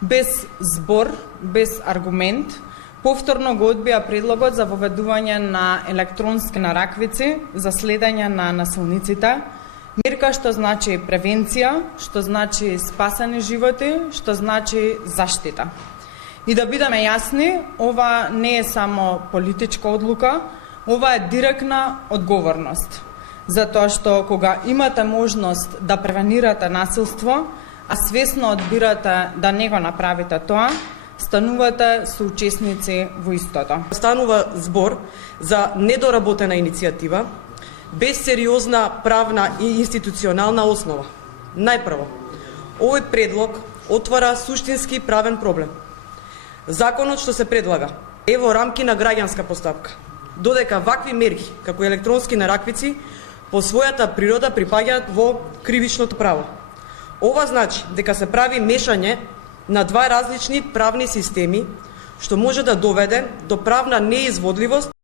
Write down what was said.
без збор, без аргумент, повторно го одбија предлогот за воведување на електронски нараквици за следење на насилниците, мерка што значи превенција, што значи спасени животи, што значи заштита. И да бидеме јасни, ова не е само политичка одлука, ова е директна одговорност. Затоа што кога имате можност да превенирате насилство, а свесно одбирате да не го направите тоа, станувате соучесници во истото. Станува збор за недоработена иницијатива, без сериозна правна и институционална основа. Најпрво, овој предлог отвара суштински правен проблем. Законот што се предлага е во рамки на граѓанска постапка, додека вакви мерки, како електронски нараквици, по својата природа припаѓаат во кривичното право. Ова значи дека се прави мешање на два различни правни системи, што може да доведе до правна неизводливост